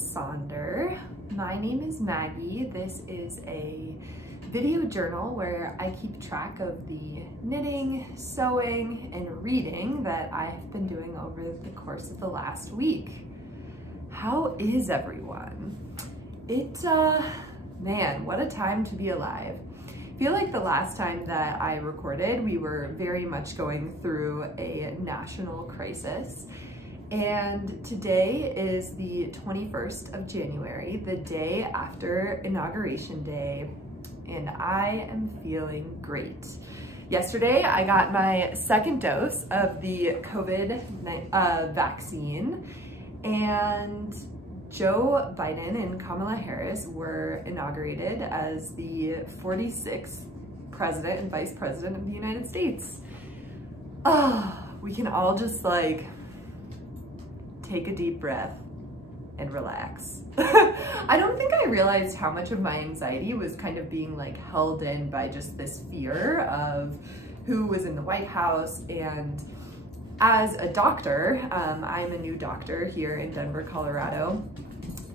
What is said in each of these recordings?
Sonder. My name is Maggie. This is a video journal where I keep track of the knitting, sewing, and reading that I've been doing over the course of the last week. How is everyone? Man, what a time to be alive. I feel like the last time that I recorded, we were very much going through a national crisis. And today is the 21st of January, the day after Inauguration Day, and I am feeling great. Yesterday, I got my second dose of the COVID vaccine, and Joe Biden and Kamala Harris were inaugurated as the 46th President and Vice President of the United States. We can all just like take a deep breath and relax. I don't think I realized how much of my anxiety was kind of being like held in by just this fear of who was in the White House. And as a doctor, I'm a new doctor here in Denver, Colorado.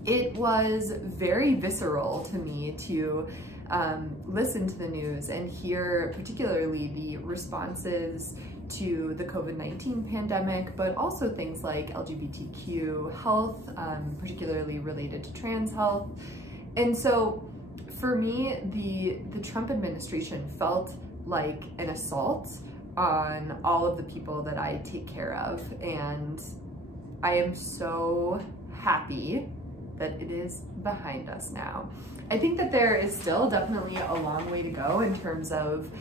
It was very visceral to me to listen to the news and hear particularly the responses to the COVID-19 pandemic, but also things like LGBTQ health, particularly related to trans health. And so for me, the Trump administration felt like an assault on all of the people that I take care of. And I am so happy that it is behind us now. I think that there is still definitely a long way to go in terms of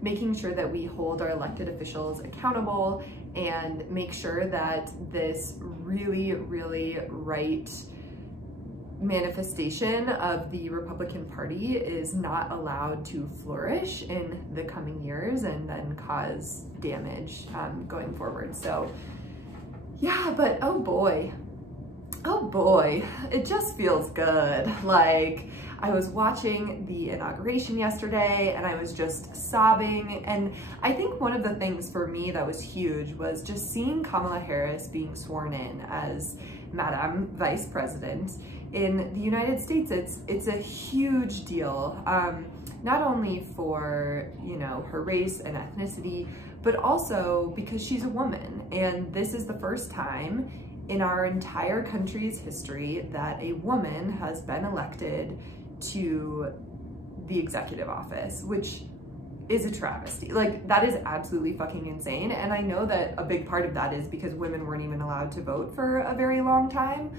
making sure that we hold our elected officials accountable and make sure that this really, really right manifestation of the Republican Party is not allowed to flourish in the coming years and then cause damage going forward. So yeah, but oh boy, it just feels good. Like, I was watching the inauguration yesterday and I was just sobbing. And I think one of the things for me that was huge was just seeing Kamala Harris being sworn in as Madam Vice President in the United States. It's a huge deal, not only for, you know, her race and ethnicity, but also because she's a woman. And this is the first time in our entire country's history that a woman has been elected to the executive office, which is a travesty. Like, that is absolutely fucking insane. And I know that a big part of that is because women weren't even allowed to vote for a very long time.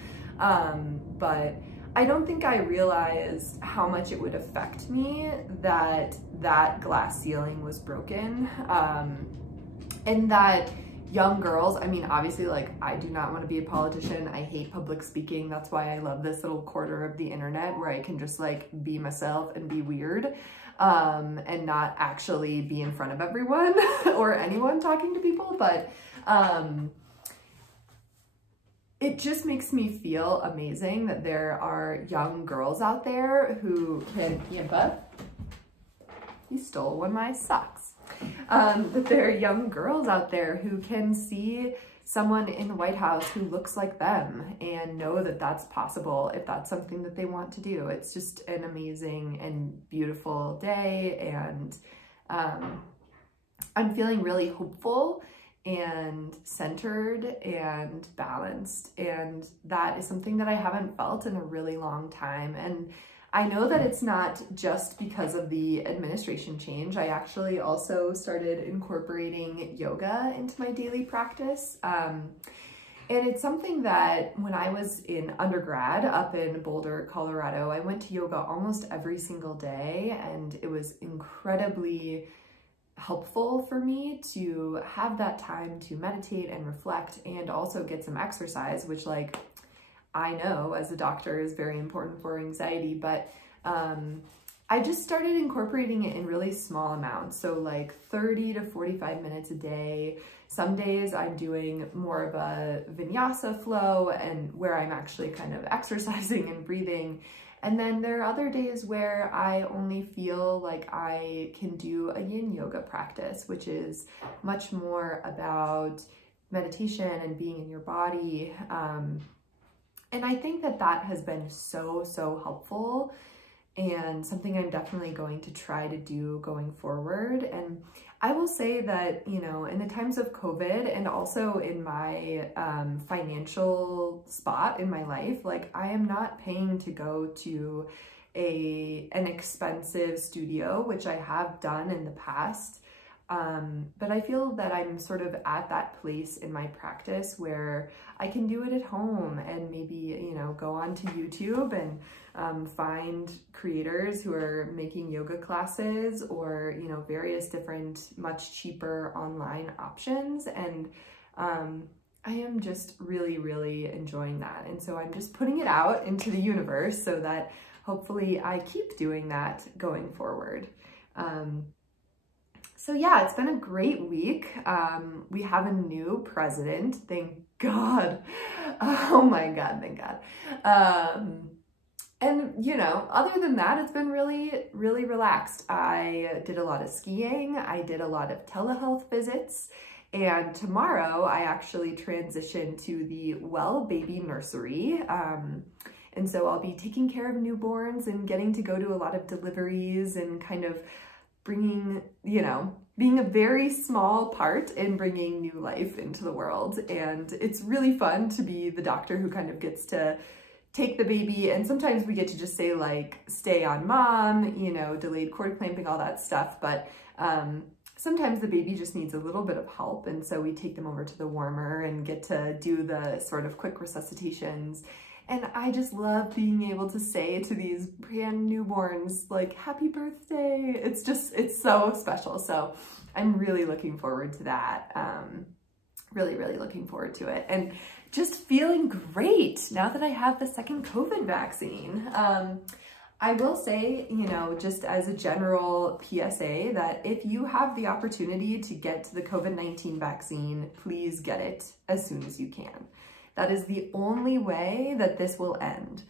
But I don't think I realized how much it would affect me that that glass ceiling was broken. And that young girls, I mean, obviously, like, I do not want to be a politician. I hate public speaking. That's why I love this little quarter of the internet where I can just like be myself and be weird, and not actually be in front of everyone or anyone talking to people. But it just makes me feel amazing that there are young girls out there who can, he stole one of my socks. That there are young girls out there who can see someone in the White House who looks like them and know that that's possible if that's something that they want to do. It's just an amazing and beautiful day, and I'm feeling really hopeful and centered and balanced, and that is something that I haven't felt in a really long time. And I know that it's not just because of the administration change. I actually also started incorporating yoga into my daily practice. And it's something that when I was in undergrad up in Boulder, Colorado, I went to yoga almost every single day, and it was incredibly helpful for me to have that time to meditate and reflect and also get some exercise, which, like, I know as a doctor is very important for anxiety, but I just started incorporating it in really small amounts. So like 30 to 45 minutes a day. Some days I'm doing more of a vinyasa flow and where I'm actually kind of exercising and breathing. And then there are other days where I only feel like I can do a yin yoga practice, which is much more about meditation and being in your body. And I think that that has been so, so helpful and something I'm definitely going to try to do going forward. And I will say that, you know, in the times of COVID and also in my financial spot in my life, like I am not paying to go to an expensive studio, which I have done in the past. But I feel that I'm sort of at that place in my practice where I can do it at home and maybe, you know, go onto YouTube and find creators who are making yoga classes or, you know, various different much cheaper online options. And I am just really, really enjoying that. And so I'm just putting it out into the universe so that hopefully I keep doing that going forward. So yeah, it's been a great week. We have a new president, thank God. Oh my God, thank God. And you know, other than that, it's been really, really relaxed. I did a lot of skiing. I did a lot of telehealth visits. And tomorrow I actually transition to the Well Baby Nursery. And so I'll be taking care of newborns and getting to go to a lot of deliveries and kind of bringing, you know, being a very small part in bringing new life into the world. And it's really fun to be the doctor who kind of gets to take the baby, and sometimes we get to just say like, stay on mom, you know, delayed cord clamping, all that stuff. But sometimes the baby just needs a little bit of help. And so we take them over to the warmer and get to do the sort of quick resuscitations. And I just love being able to say to these brand newborns, like, happy birthday. It's so special. So I'm really looking forward to that. Really, really looking forward to it. And just feeling great now that I have the second COVID vaccine. I will say, you know, just as a general PSA, that if you have the opportunity to get the COVID-19 vaccine, please get it as soon as you can. That is the only way that this will end.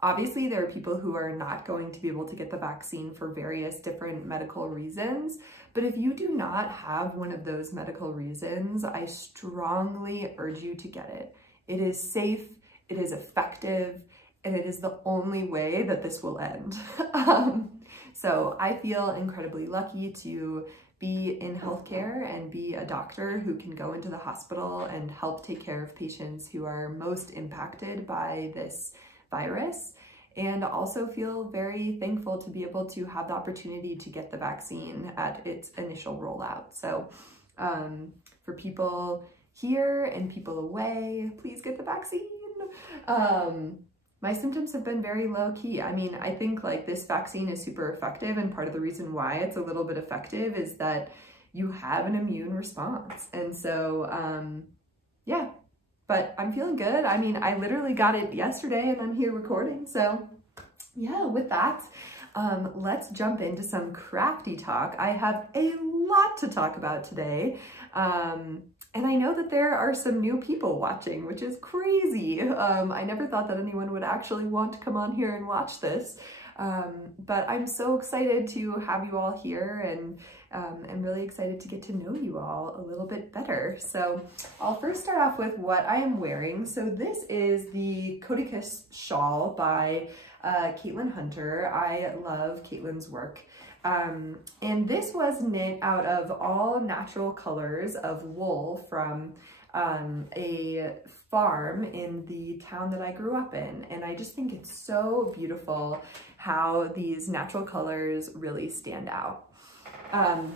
Obviously, there are people who are not going to be able to get the vaccine for various different medical reasons, but if you do not have one of those medical reasons, I strongly urge you to get it. It is safe, it is effective, and it is the only way that this will end. So I feel incredibly lucky to be in healthcare and be a doctor who can go into the hospital and help take care of patients who are most impacted by this virus, and also feel very thankful to be able to have the opportunity to get the vaccine at its initial rollout. So for people here and people away, please get the vaccine. My symptoms have been very low key. I mean, I think like this vaccine is super effective, and part of the reason why it's a little bit effective is that you have an immune response. And so, yeah, but I'm feeling good. I mean, I literally got it yesterday and I'm here recording. So yeah, with that, let's jump into some crafty talk. I have a lot to talk about today. And I know that there are some new people watching, which is crazy. I never thought that anyone would actually want to come on here and watch this. But I'm so excited to have you all here, and I'm really excited to get to know you all a little bit better. So I'll first start off with what I am wearing. So this is the KuusiKnits shawl by Caitlin Hunter. I love Caitlin's work. And this was knit out of all natural colors of wool from a farm in the town that I grew up in. And I just think it's so beautiful how these natural colors really stand out.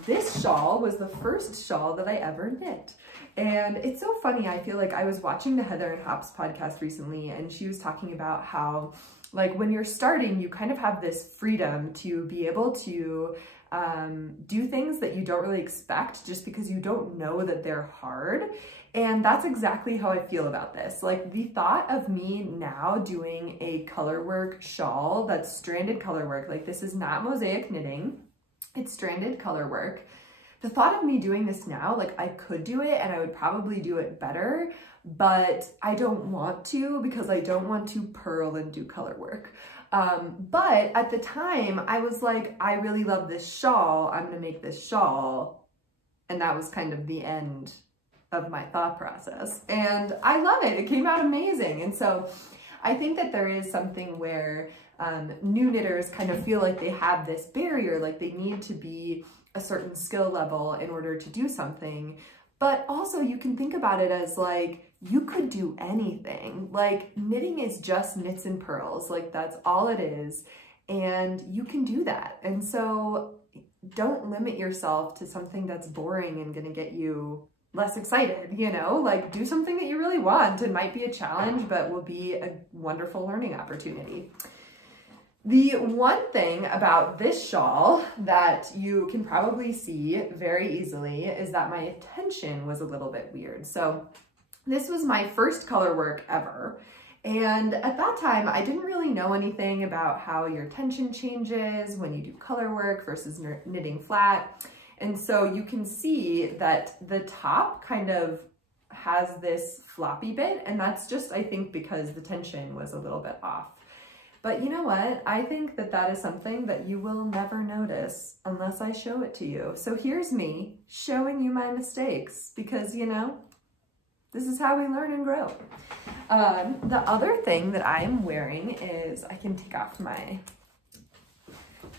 This shawl was the first shawl that I ever knit. And it's so funny, I feel like I was watching the Heather and Hops podcast recently, and she was talking about how like when you're starting, you kind of have this freedom to be able to do things that you don't really expect just because you don't know that they're hard. And that's exactly how I feel about this. Like the thought of me now doing a colorwork shawl that's stranded colorwork, like this is not mosaic knitting, it's stranded colorwork. The thought of me doing this now, like I could do it and I would probably do it better, but I don't want to because I don't want to purl and do color work. But at the time I was like, I really love this shawl. I'm gonna make this shawl. And that was kind of the end of my thought process. And I love it. It came out amazing. And so I think that there is something where new knitters kind of feel like they have this barrier, like they need to be a certain skill level in order to do something. But also you can think about it as like, you could do anything. Like knitting is just knits and purls. Like that's all it is. And you can do that. And so don't limit yourself to something that's boring and gonna get you less excited, you know, like do something that you really want. It might be a challenge, but will be a wonderful learning opportunity. The one thing about this shawl that you can probably see very easily is that my attention was a little bit weird. So this was my first color work ever. And at that time, I didn't really know anything about how your tension changes when you do color work versus knitting flat. And so you can see that the top kind of has this floppy bit, and that's just, I think, because the tension was a little bit off. But you know what? I think that that is something that you will never notice unless I show it to you. So here's me showing you my mistakes because, you know, this is how we learn and grow. The other thing that I'm wearing is, I can take off my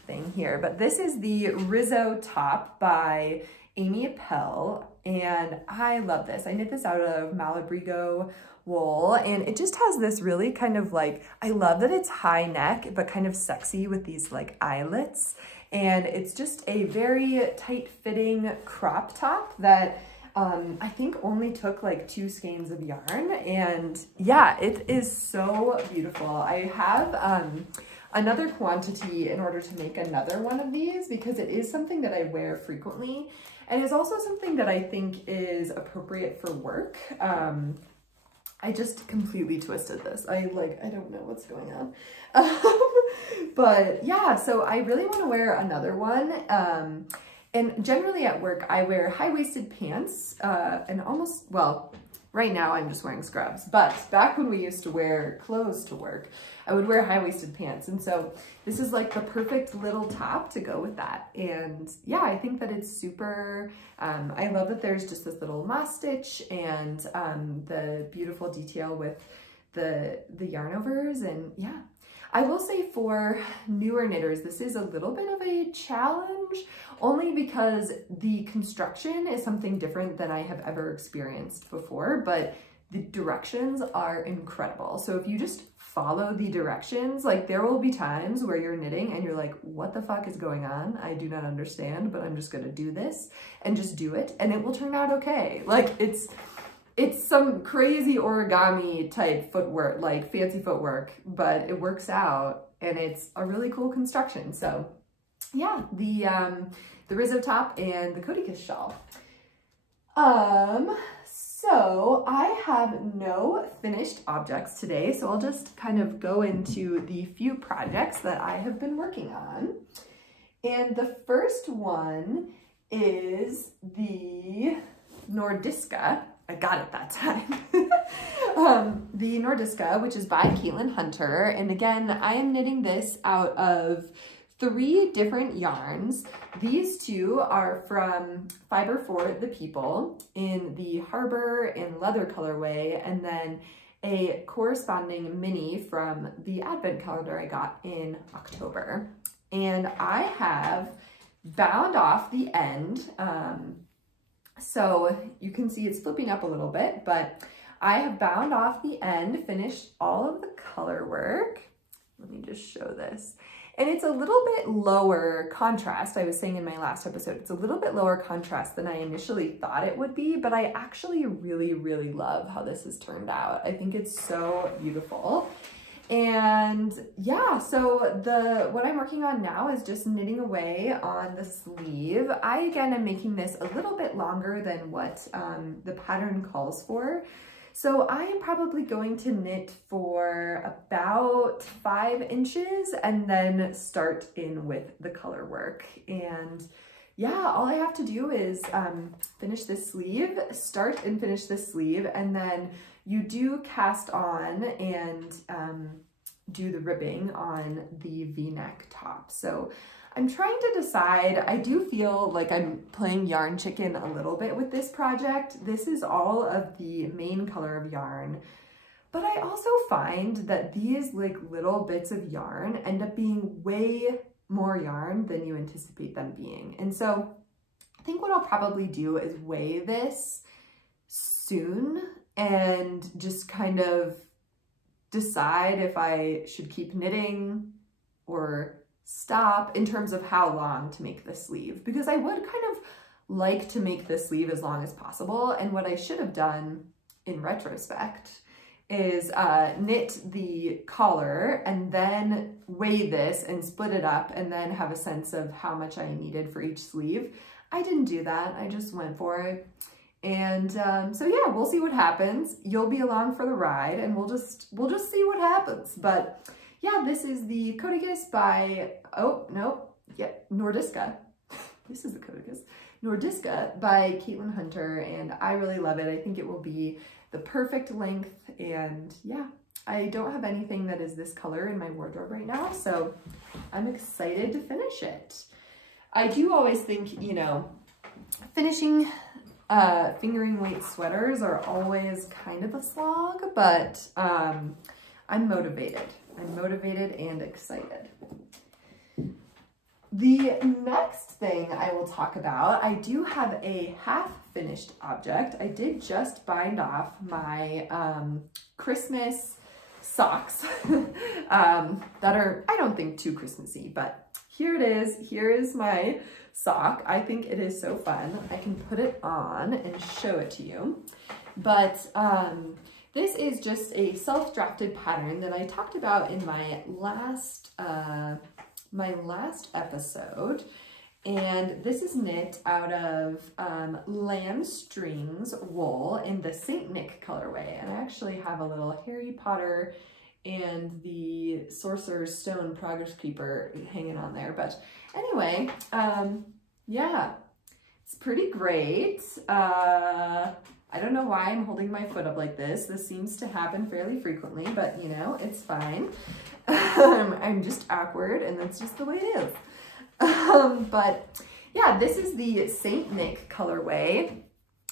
thing here, but this is the Rizzo top by Amy Appell, and I love this. I knit this out of Malabrigo wool, and it just has this really kind of like, I love that it's high neck, but kind of sexy with these like eyelets, and it's just a very tight fitting crop top that I think only took like 2 skeins of yarn, and yeah, it is so beautiful. I have another quantity in order to make another one of these because it is something that I wear frequently, and it's also something that I think is appropriate for work. I just completely twisted this. I don't know what's going on. But yeah, so I really want to wear another one. And generally at work, I wear high-waisted pants and almost, well, right now I'm just wearing scrubs, but back when we used to wear clothes to work, I would wear high-waisted pants. And so this is like the perfect little top to go with that. And yeah, I think that it's super, I love that there's just this little moss stitch and the beautiful detail with the yarn overs, and yeah. I will say for newer knitters, this is a little bit of a challenge, only because the construction is something different than I have ever experienced before, but the directions are incredible. So if you just follow the directions, like there will be times where you're knitting and you're like, what the fuck is going on? I do not understand, but I'm just gonna do this and just do it, and it will turn out okay. Like it's some crazy origami type footwork, like fancy footwork, but it works out and it's a really cool construction. So yeah, the Rizzo top and the KuusiKnits shawl. So I have no finished objects today, so I'll just kind of go into the few projects that I have been working on. And the first one is the Nordiska. I got it that time. The Nordiska, which is by Caitlin Hunter. And again, I am knitting this out of 3 different yarns. These 2 are from Fiber for the People in the Harbor and Leather colorway, and then a corresponding mini from the Advent calendar I got in October. And I have bound off the end, so you can see it's flipping up a little bit, but I have bound off the end, finished all of the color work. Let me just show this. And it's a little bit lower contrast. I was saying in my last episode, it's a little bit lower contrast than I initially thought it would be, but I actually really, really love how this has turned out. I think it's so beautiful. And yeah, so what I'm working on now is just knitting away on the sleeve. I, again, am making this a little bit longer than what the pattern calls for. So I am probably going to knit for about 5 inches and then start in with the color work. And yeah, all I have to do is finish this sleeve, start and finish this sleeve, and then you do cast on and do the ribbing on the V-neck top. So I'm trying to decide. I do feel like I'm playing yarn chicken a little bit with this project. This is all of the main color of yarn, but I also find that these like little bits of yarn end up being way more yarn than you anticipate them being. And so I think what I'll probably do is weigh this soon and just kind of decide if I should keep knitting or stop in terms of how long to make the sleeve, because I would kind of like to make the sleeve as long as possible. And what I should have done in retrospect is knit the collar and then weigh this and split it up and then have a sense of how much I needed for each sleeve. I didn't do that. I just went for it. And so yeah, we'll see what happens. You'll be along for the ride and we'll just see what happens. But yeah, this is the KuusiKnits by, oh, no, yeah, Nordiska. This is the KuusiKnits. Nordiska by Caitlin Hunter, and I really love it. I think it will be the perfect length, and yeah, I don't have anything that is this color in my wardrobe right now, so I'm excited to finish it. I do always think, you know, finishing fingering weight sweaters are always kind of a slog, but I'm motivated. I'm motivated and excited. The next thing I will talk about, I do have a half-finished object. I did just bind off my Christmas socks that are, I don't think, too Christmassy, but here it is. Here is my sock. I think it is so fun. I can put it on and show it to you. But this is just a self-drafted pattern that I talked about in my last episode, and this is knit out of Lambstrings wool in the Saint Nick colorway. And I actually have a little Harry Potter and the Sorcerer's Stone Progress Keeper hanging on there. But anyway, yeah, it's pretty great. I don't know why I'm holding my foot up like this. This seems to happen fairly frequently, but you know, it's fine. I'm just awkward and that's just the way it is. But yeah, this is the Saint Nick colorway.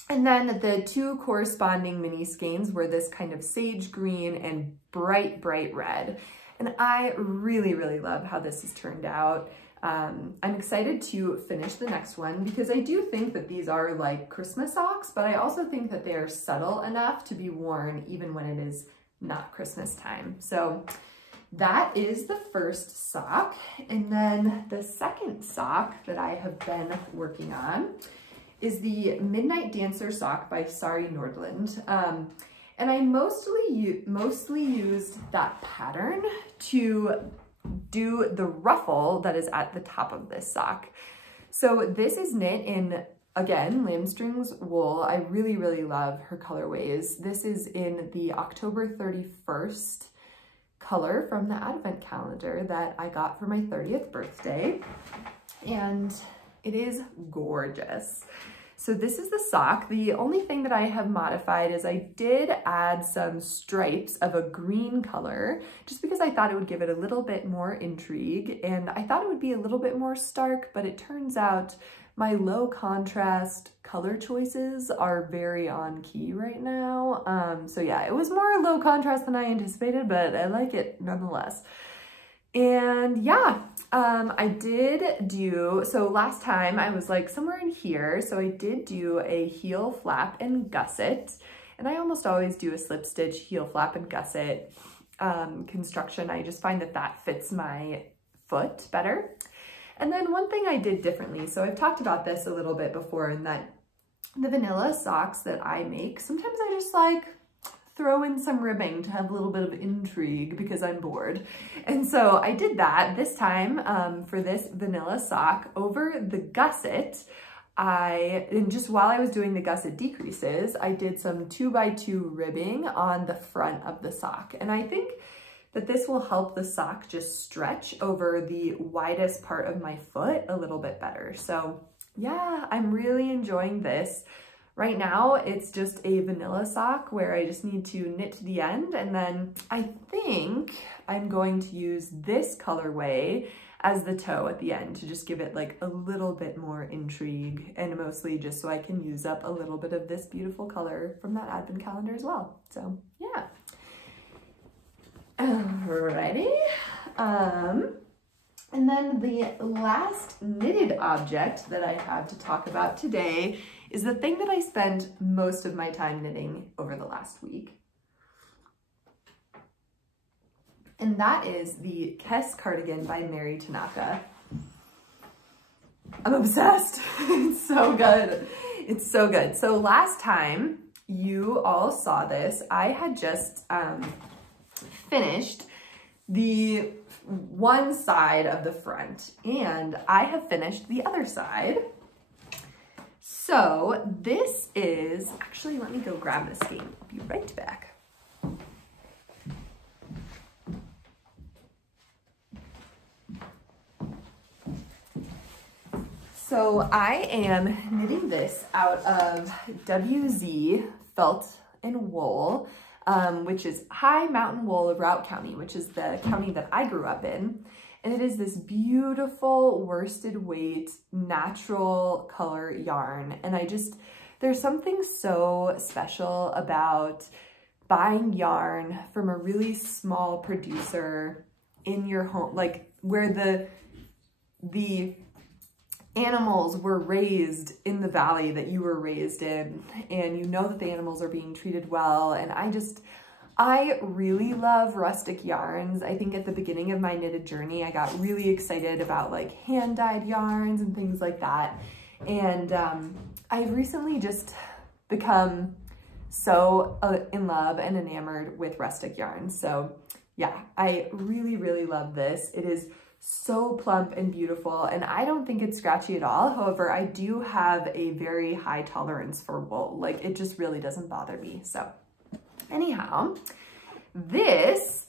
And then the two corresponding mini skeins were this kind of sage green and bright, bright red. And I really, really love how this has turned out. I'm excited to finish the next one because I do think that these are like Christmas socks, but I also think that they are subtle enough to be worn even when it is not Christmas time. So that is the first sock. And then the second sock that I have been working on is the Midnight Dancer sock by Sari Nordlund. And I mostly used that pattern to do the ruffle that is at the top of this sock. So this is knit in, again, Lambstrings wool. I really, really love her colorways. This is in the October 31st color from the advent calendar that I got for my 30th birthday. And it is gorgeous. So this is the sock. The only thing that I have modified is I did add some stripes of a green color just because I thought it would give it a little bit more intrigue, and I thought it would be a little bit more stark, but it turns out my low contrast color choices are very on key right now. So yeah, it was more low contrast than I anticipated, but I like it nonetheless. And yeah, I did do, so last time I was like somewhere in here, so I did do a heel flap and gusset, and I almost always do a slip stitch heel flap and gusset construction. I just find that that fits my foot better. And then one thing I did differently, so I've talked about this a little bit before, in that the vanilla socks that I make, sometimes I just like throw in some ribbing to have a little bit of intrigue because I'm bored. And so I did that this time for this vanilla sock over the gusset. And just while I was doing the gusset decreases, I did some 2x2 ribbing on the front of the sock. And I think that this will help the sock just stretch over the widest part of my foot a little bit better. So yeah, I'm really enjoying this. Right now, it's just a vanilla sock where I just need to knit to the end, and then I think I'm going to use this colorway as the toe at the end to just give it like a little bit more intrigue, and mostly just so I can use up a little bit of this beautiful color from that advent calendar as well. So yeah. Alrighty. And then the last knitted object that I have to talk about today is the thing that I spent most of my time knitting over the last week. And that is the Kes Cardigan by Meri Tanaka. I'm obsessed. It's so good. It's so good. So last time you all saw this, I had just finished the one side of the front, and I have finished the other side. So this is, actually let me go grab this skein. I'll be right back. So I am knitting this out of WZ Felt and Wool, which is High Mountain Wool of Routt County, which is the county that I grew up in. And it is this beautiful worsted weight, natural color yarn. And there's something so special about buying yarn from a really small producer in your home, like where the animals were raised in the valley that you were raised in, and you know that the animals are being treated well. And I really love rustic yarns. I think at the beginning of my knitted journey, I got really excited about like hand-dyed yarns and things like that. And I've recently just become so in love and enamored with rustic yarns. So yeah, I really, really love this. It is so plump and beautiful, and I don't think it's scratchy at all. However, I do have a very high tolerance for wool. Like, it just really doesn't bother me. So anyhow, this,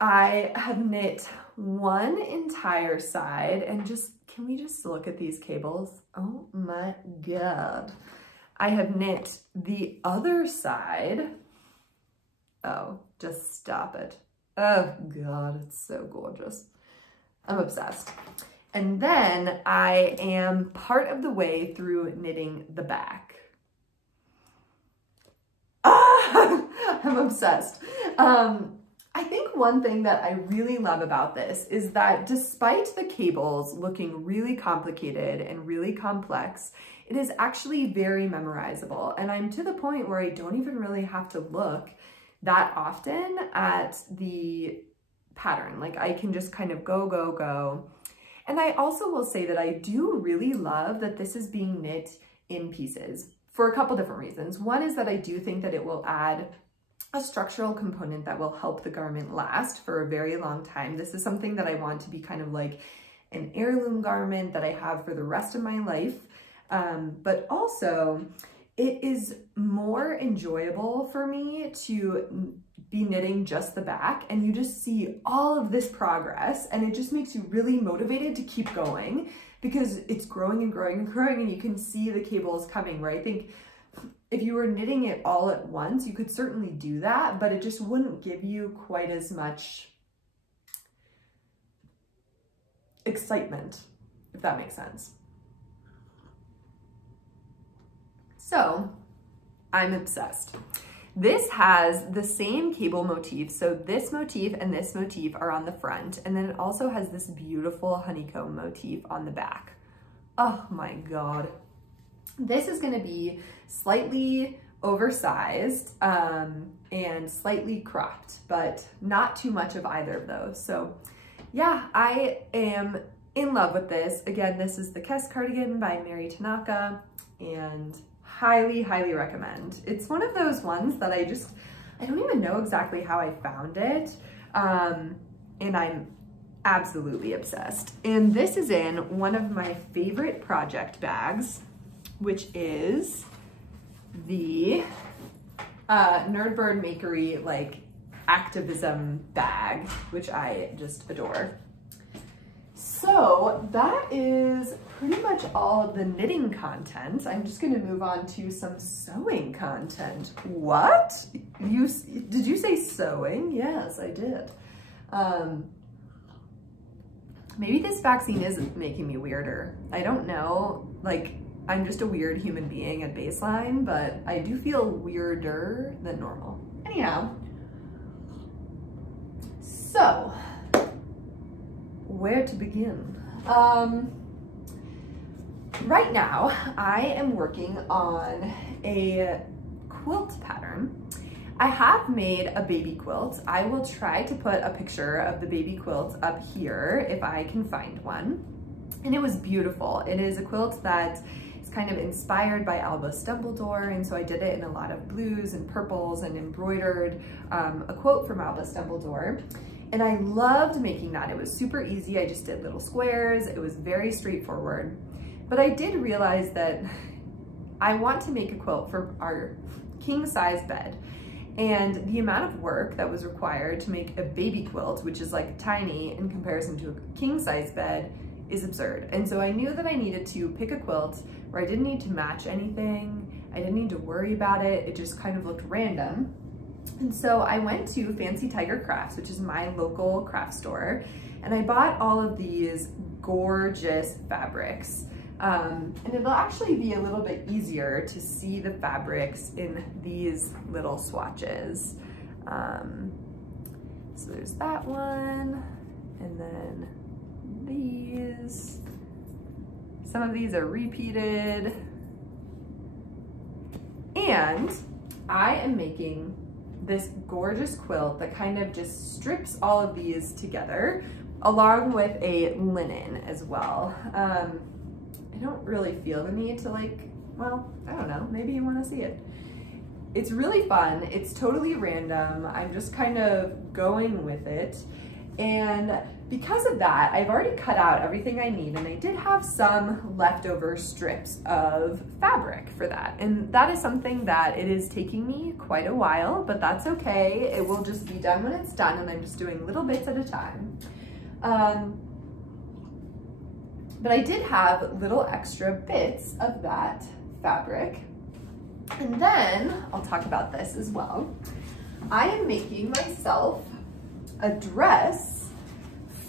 I have knit one entire side, and can we just look at these cables? Oh my God. I have knit the other side. Oh, just stop it. Oh God, it's so gorgeous. I'm obsessed. And then I am part of the way through knitting the back. I'm obsessed. I think one thing that I really love about this is that despite the cables looking really complicated and really complex, it is actually very memorizable. And I'm to the point where I don't even really have to look that often at the pattern. Like, I can just kind of go. And I also will say that I do really love that this is being knit in pieces for a couple different reasons. One is that I do think that it will add a structural component that will help the garment last for a very long time. This is something that I want to be kind of like an heirloom garment that I have for the rest of my life. But also it is more enjoyable for me to be knitting just the back, and you just see all of this progress, and it just makes you really motivated to keep going because it's growing and growing and growing, and you can see the cables coming, where I think if you were knitting it all at once, you could certainly do that, but it just wouldn't give you quite as much excitement, if that makes sense. So I'm obsessed. This has the same cable motif. So this motif and this motif are on the front, and then it also has this beautiful honeycomb motif on the back. Oh my God. This is going to be slightly oversized and slightly cropped, but not too much of either of those. So yeah, I am in love with this. Again, this is the Kes Cardigan by Meri Tanaka, and highly, highly recommend. It's one of those ones that I don't even know exactly how I found it. And I'm absolutely obsessed. And this is in one of my favorite project bags, which is the Nerdbird Makery like activism bag, which I just adore. So that is pretty much all of the knitting content. I'm just going to move on to some sewing content. What? Did you say sewing? Yes, I did. Maybe this vaccine is making me weirder. I don't know, like, I'm just a weird human being at baseline, but I do feel weirder than normal. Anyhow, so where to begin? Right now, I am working on a quilt pattern. I have made a baby quilt. I will try to put a picture of the baby quilt up here if I can find one. And it was beautiful. It is a quilt that is kind of inspired by Albus Dumbledore, and so I did it in a lot of blues and purples and embroidered a quote from Albus Dumbledore. And I loved making that. It was super easy. I just did little squares. It was very straightforward. But I did realize that I want to make a quilt for our king size bed. And the amount of work that was required to make a baby quilt, which is like tiny in comparison to a king size bed, is absurd. And so I knew that I needed to pick a quilt where I didn't need to match anything. I didn't need to worry about it. It just kind of looked random. And so I went to Fancy Tiger Crafts, which is my local craft store, and I bought all of these gorgeous fabrics. And it'll actually be a little bit easier to see the fabrics in these little swatches. So there's that one, and then these. Some of these are repeated. And I am making this gorgeous quilt that kind of just strips all of these together, along with a linen as well. I don't really feel the need to well, I don't know, maybe you want to see it. It's really fun. It's totally random. I'm just kind of going with it. And because of that, I've already cut out everything I need, and I did have some leftover strips of fabric for that. And that is something that it is taking me quite a while, but that's okay. It will just be done when it's done, and I'm just doing little bits at a time. But I did have little extra bits of that fabric. And then, I'll talk about this as well. I am making myself a dress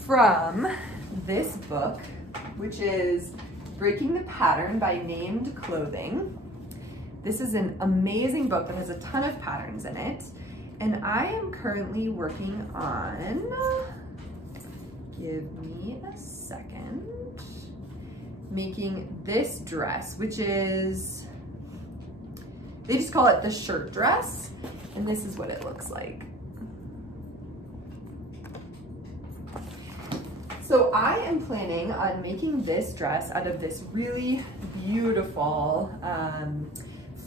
from this book, which is Breaking the Pattern by Named Clothing. This is an amazing book that has a ton of patterns in it. And I am currently working on, give me a second, making this dress, which is, they just call it the shirt dress. And this is what it looks like. So I am planning on making this dress out of this really beautiful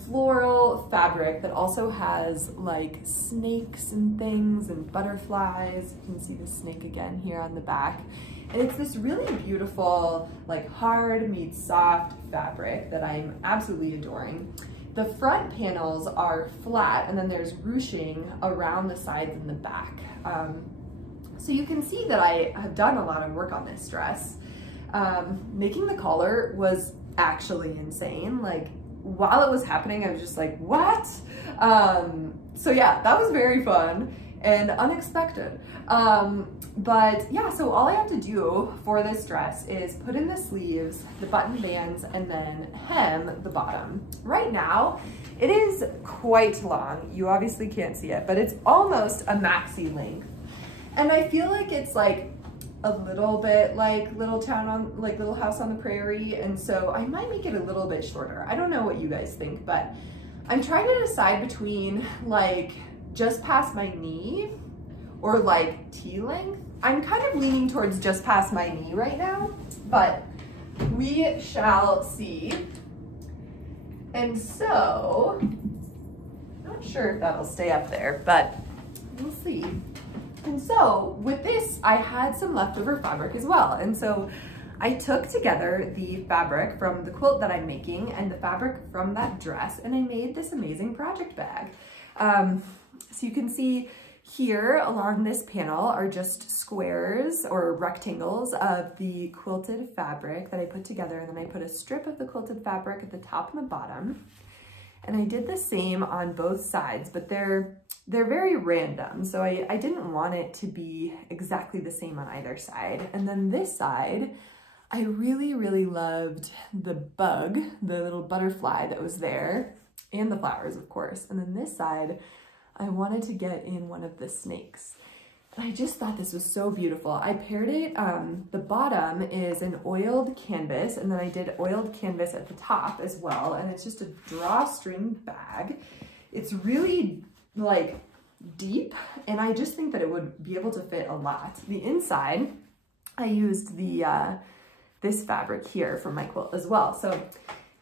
floral fabric that also has like snakes and things and butterflies. You can see the snake again here on the back. And it's this really beautiful, like hard meets soft fabric that I'm absolutely adoring. The front panels are flat, and then there's ruching around the sides and the back. So you can see that I have done a lot of work on this dress. Making the collar was actually insane. Like, while it was happening, I was just like, what? So yeah, that was very fun and unexpected. But yeah, so all I have to do for this dress is put in the sleeves, the button bands, and then hem the bottom. Right now, it is quite long. You obviously can't see it, but it's almost a maxi length. And I feel like it's like a little bit like Little House on the Prairie. And so I might make it a little bit shorter. I don't know what you guys think, but I'm trying to decide between like just past my knee or like T-length. I'm kind of leaning towards just past my knee right now, but we shall see. And so, not sure if that'll stay up there, but we'll see. And so with this, I had some leftover fabric as well. And so I took together the fabric from the quilt that I'm making and the fabric from that dress, and I made this amazing project bag. So you can see here along this panel are just squares or rectangles of the quilted fabric that I put together, and then I put a strip of the quilted fabric at the top and the bottom. And I did the same on both sides, but they're very random. So I didn't want it to be exactly the same on either side. And then this side, I really, really loved the bug, the little butterfly that was there, and the flowers, of course. And then this side, I wanted to get in one of the snakes. And I just thought this was so beautiful. I paired it, the bottom is an oiled canvas, and then I did oiled canvas at the top as well. And it's just a drawstring bag. It's really like deep, and I just think that it would be able to fit a lot. The inside, I used the this fabric here from my quilt as well. So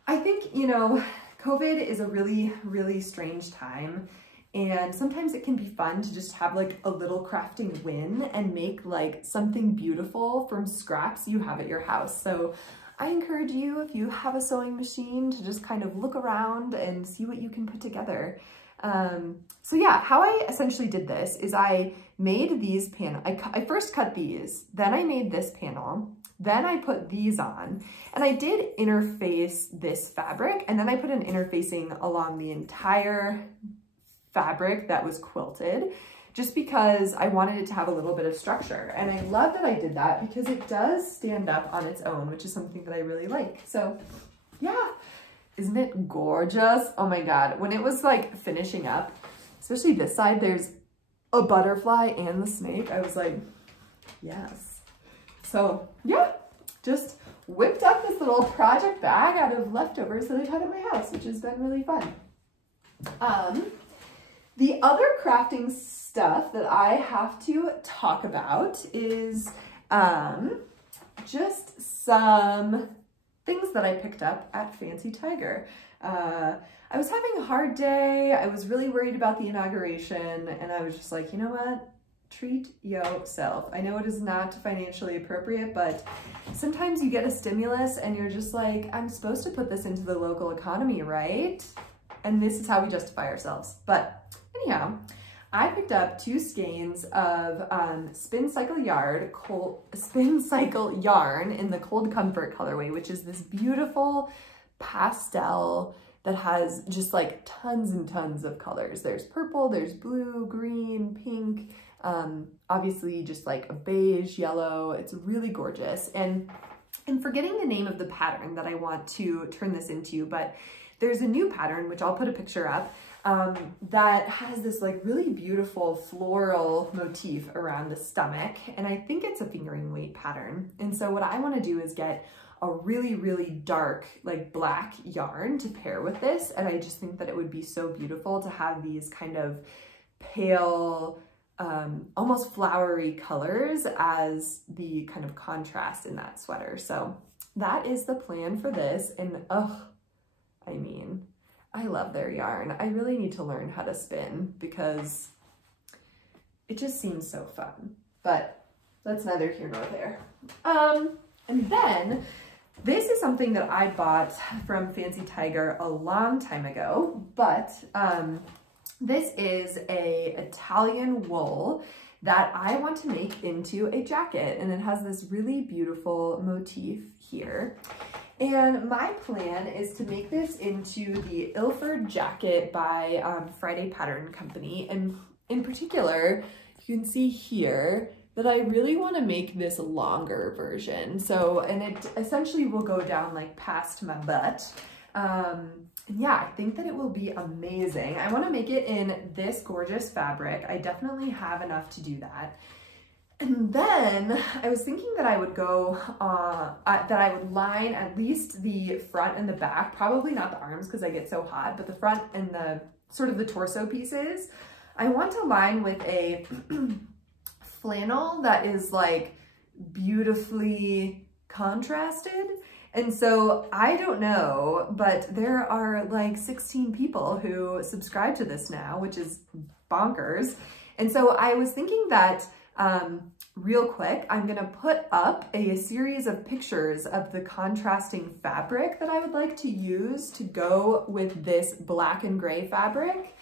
I think, you know, COVID is a really, really strange time. And sometimes it can be fun to just have like a little crafting win and make like something beautiful from scraps you have at your house. So I encourage you, if you have a sewing machine, to just kind of look around and see what you can put together. So yeah, how I essentially did this is I made these panels. I first cut these, then I made this panel, then I put these on, and I did interface this fabric, and then I put an interfacing along the entire fabric that was quilted, just because I wanted it to have a little bit of structure. And I love that I did that because it does stand up on its own, which is something that I really like. So yeah, isn't it gorgeous? Oh my God, when it was like finishing up, especially this side, there's a butterfly and the snake. I was like, yes. So yeah, just whipped up this little project bag out of leftovers that I've had at my house, which has been really fun. The other crafting stuff that I have to talk about is just some things that I picked up at Fancy Tiger. I was having a hard day. I was really worried about the inauguration, and I was just like, you know what? Treat yourself. I know it is not financially appropriate, but sometimes you get a stimulus and you're just like, I'm supposed to put this into the local economy, right? And this is how we justify ourselves. But anyhow, I picked up 2 skeins of Spin Cycle yarn in the Cold Comfort colorway, which is this beautiful pastel that has just like tons and tons of colors. There's purple, there's blue, green, pink, obviously just like a beige, yellow. It's really gorgeous. And I'm forgetting the name of the pattern that I want to turn this into, but there's a new pattern, which I'll put a picture up, that has this like really beautiful floral motif around the stomach. And I think it's a fingering weight pattern. And so what I want to do is get a really, really dark, like black yarn to pair with this. And I just think that it would be so beautiful to have these kind of pale, almost flowery colors as the kind of contrast in that sweater. So that is the plan for this. And I mean, I love their yarn. I really need to learn how to spin because it just seems so fun, but that's neither here nor there. And then this is something that I bought from Fancy Tiger a long time ago, but this is a Italian wool that I want to make into a jacket, and it has this really beautiful motif here. And my plan is to make this into the Ilford jacket by Friday Pattern Company. And in particular, you can see here that I really want to make this longer version. So, and it essentially will go down like past my butt. And yeah, I think that it will be amazing. I want to make it in this gorgeous fabric. I definitely have enough to do that. And then I was thinking that I would go, that I would line at least the front and the back, probably not the arms because I get so hot, but the front and the sort of the torso pieces. I want to line with a flannel that is like beautifully contrasted. And so I don't know, but there are like 16 people who subscribe to this now, which is bonkers. And so I was thinking that real quick, I'm gonna put up a series of pictures of the contrasting fabric that I would like to use to go with this black and gray fabric,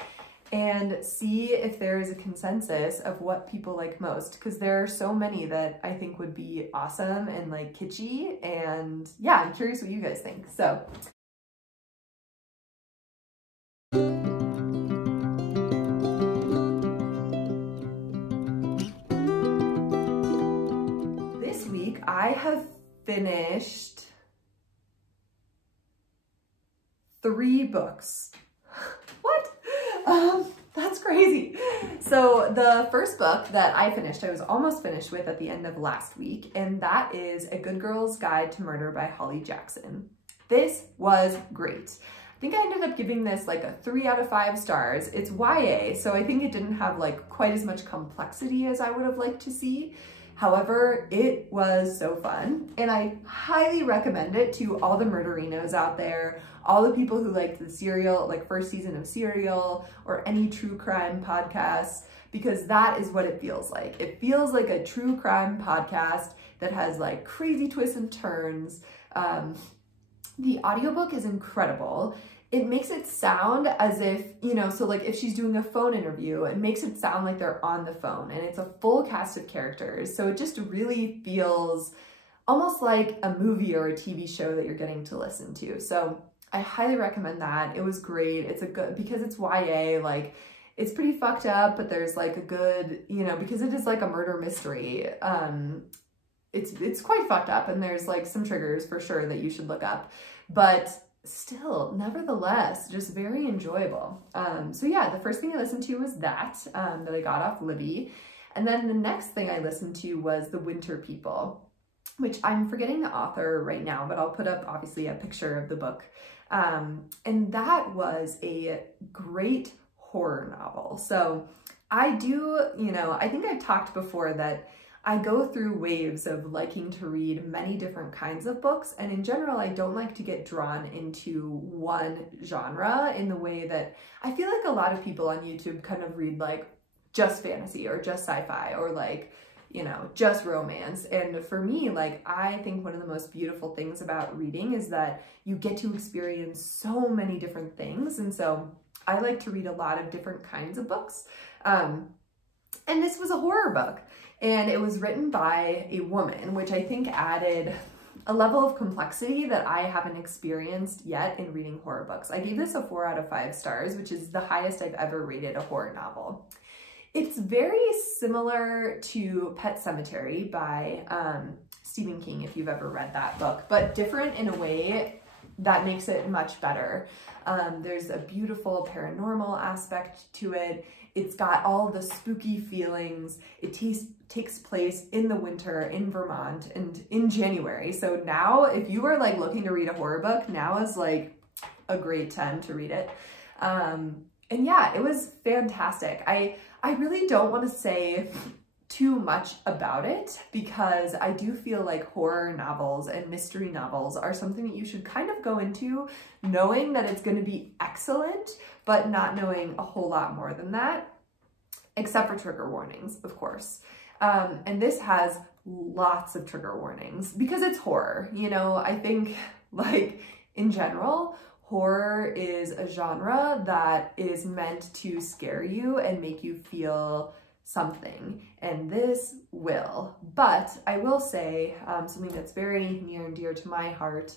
and see if there is a consensus of what people like most, because there are so many that I think would be awesome and like kitschy, and yeah, I'm curious what you guys think. So I have finished 3 books. What? That's crazy. So the first book that I finished, I was almost finished with at the end of last week, and that is A Good Girl's Guide to Murder by Holly Jackson. This was great. I think I ended up giving this like a 3 out of 5 stars. It's YA, so I think it didn't have like quite as much complexity as I would have liked to see. However, it was so fun, and I highly recommend it to all the murderinos out there, all the people who liked the Serial, like first season of Serial, or any true crime podcasts, because that is what it feels like. It feels like a true crime podcast that has like crazy twists and turns. The audiobook is incredible. It makes it sound as if, you know, so like if she's doing a phone interview, it makes it sound like they're on the phone, and it's a full cast of characters. So it just really feels almost like a movie or a TV show that you're getting to listen to. So I highly recommend that. It was great. It's a good, because it's YA, like it's pretty fucked up, but there's like a good, you know, because it is like a murder mystery. It's quite fucked up, and there's like some triggers for sure that you should look up, but still, nevertheless, just very enjoyable. So yeah, the first thing I listened to was that I got off Libby. And then the next thing I listened to was The Winter People, which I'm forgetting the author right now, but I'll put up obviously a picture of the book. And that was a great horror novel. So I do, you know, I think I've talked before that I go through waves of liking to read many different kinds of books, and in general, I don't like to get drawn into one genre in the way that I feel like a lot of people on YouTube kind of read like just fantasy or just sci-fi or like, you know, just romance. And for me, like, I think one of the most beautiful things about reading is that you get to experience so many different things. And so I like to read a lot of different kinds of books. And this was a horror book. And it was written by a woman, which I think added a level of complexity that I haven't experienced yet in reading horror books. I gave this a 4 out of 5 stars, which is the highest I've ever rated a horror novel. It's very similar to Pet Sematary by Stephen King, if you've ever read that book, but different in a way that makes it much better. There's a beautiful paranormal aspect to it. It's got all the spooky feelings. It takes place in the winter in Vermont and in January. So now if you are like looking to read a horror book, now is like a great time to read it. And yeah, it was fantastic. I really don't want to say too much about it because I do feel like horror novels and mystery novels are something that you should kind of go into knowing that it's going to be excellent, but not knowing a whole lot more than that, except for trigger warnings, of course. And this has lots of trigger warnings because it's horror. You know, I think like in general, horror is a genre that is meant to scare you and make you feel something, and this will. But I will say something that's very near and dear to my heart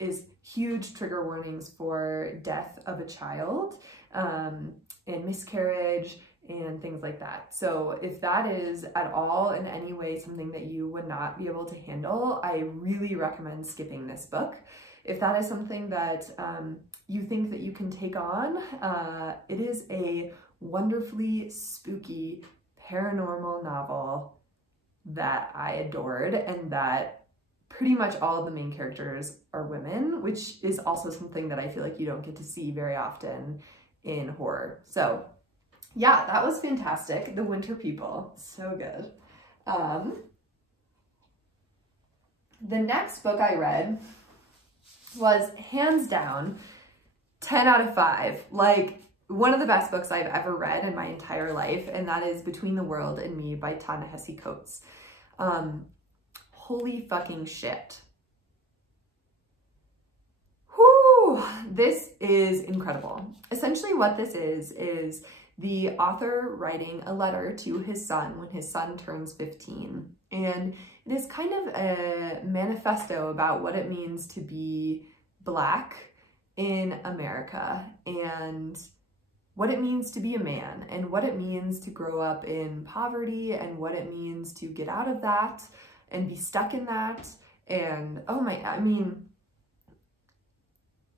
is huge trigger warnings for death of a child and miscarriage and things like that. So if that is at all in any way something that you would not be able to handle, I really recommend skipping this book. If that is something that you think that you can take on, it is a wonderfully spooky paranormal novel that I adored, and that pretty much all of the main characters are women, which is also something that I feel like you don't get to see very often in horror. So yeah, that was fantastic. The Winter People, so good. The next book I read was hands down 10 out of 5. Like, one of the best books I've ever read in my entire life, and that is Between the World and Me by Ta-Nehisi Coates. Holy fucking shit. Whew, this is incredible. Essentially what this is the author writing a letter to his son when his son turns 15. And it is kind of a manifesto about what it means to be Black in America, and what it means to be a man, and what it means to grow up in poverty, and what it means to get out of that, and be stuck in that. And oh my, I mean,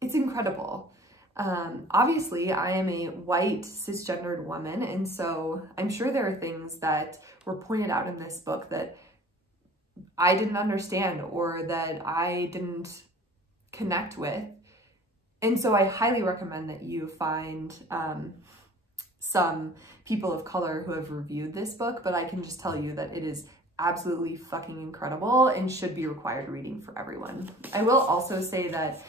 it's incredible. Obviously, I am a white cisgendered woman, and so I'm sure there are things that were pointed out in this book that I didn't understand or that I didn't connect with. And so I highly recommend that you find some people of color who have reviewed this book, but I can just tell you that it is absolutely fucking incredible and should be required reading for everyone. I will also say that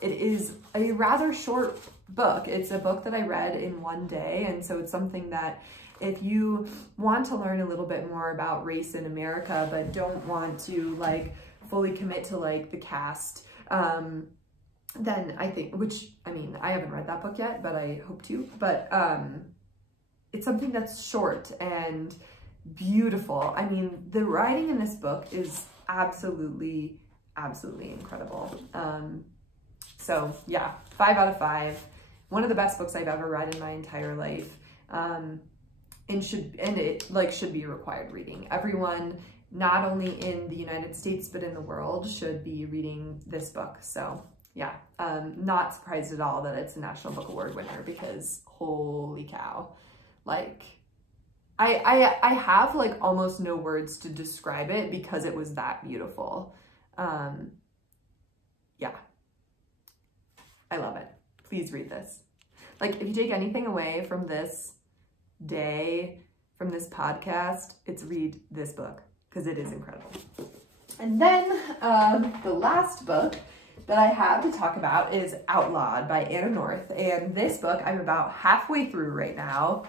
it is a rather short book. It's a book that I read in one day, and so it's something that if you want to learn a little bit more about race in America but don't want to like fully commit to like the cast, then I think, which, I mean, I haven't read that book yet, but I hope to, but it's something that's short and beautiful. I mean, the writing in this book is absolutely, absolutely incredible. So yeah, 5 out of 5. One of the best books I've ever read in my entire life. And it like should be required reading. Everyone, not only in the United States, but in the world should be reading this book. So yeah, not surprised at all that it's a National Book Award winner, because holy cow, like I have like almost no words to describe it because it was that beautiful. Yeah, I love it. Please read this. Like, if you take anything away from this day, from this podcast, it's read this book, because it is incredible. And then the last book that I have to talk about is Outlawed by Anna North. And this book I'm about halfway through right now.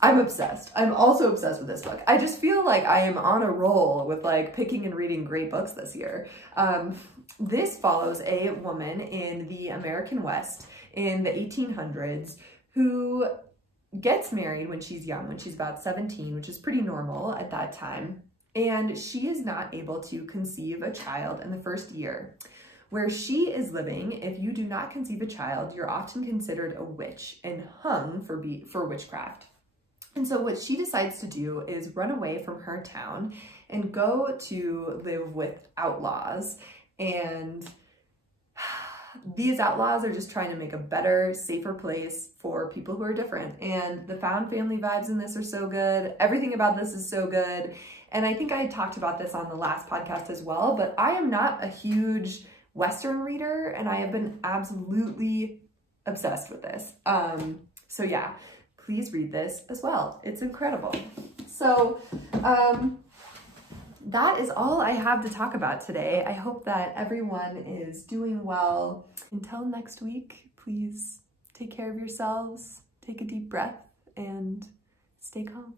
I'm obsessed. I'm also obsessed with this book. I just feel like I am on a roll with like picking and reading great books this year. This follows a woman in the American West in the 1800s who gets married when she's young, when she's about 17, which is pretty normal at that time. And she is not able to conceive a child in the first year. Where she is living, if you do not conceive a child, you're often considered a witch and hung for witchcraft. And so what she decides to do is run away from her town and go to live with outlaws. And these outlaws are just trying to make a better, safer place for people who are different. And the found family vibes in this are so good. Everything about this is so good. And I think I talked about this on the last podcast as well, but I am not a huge Western reader, and I have been absolutely obsessed with this. So yeah, please read this as well. It's incredible. So that is all I have to talk about today. I hope that everyone is doing well. Until next week, please take care of yourselves, take a deep breath, and stay calm.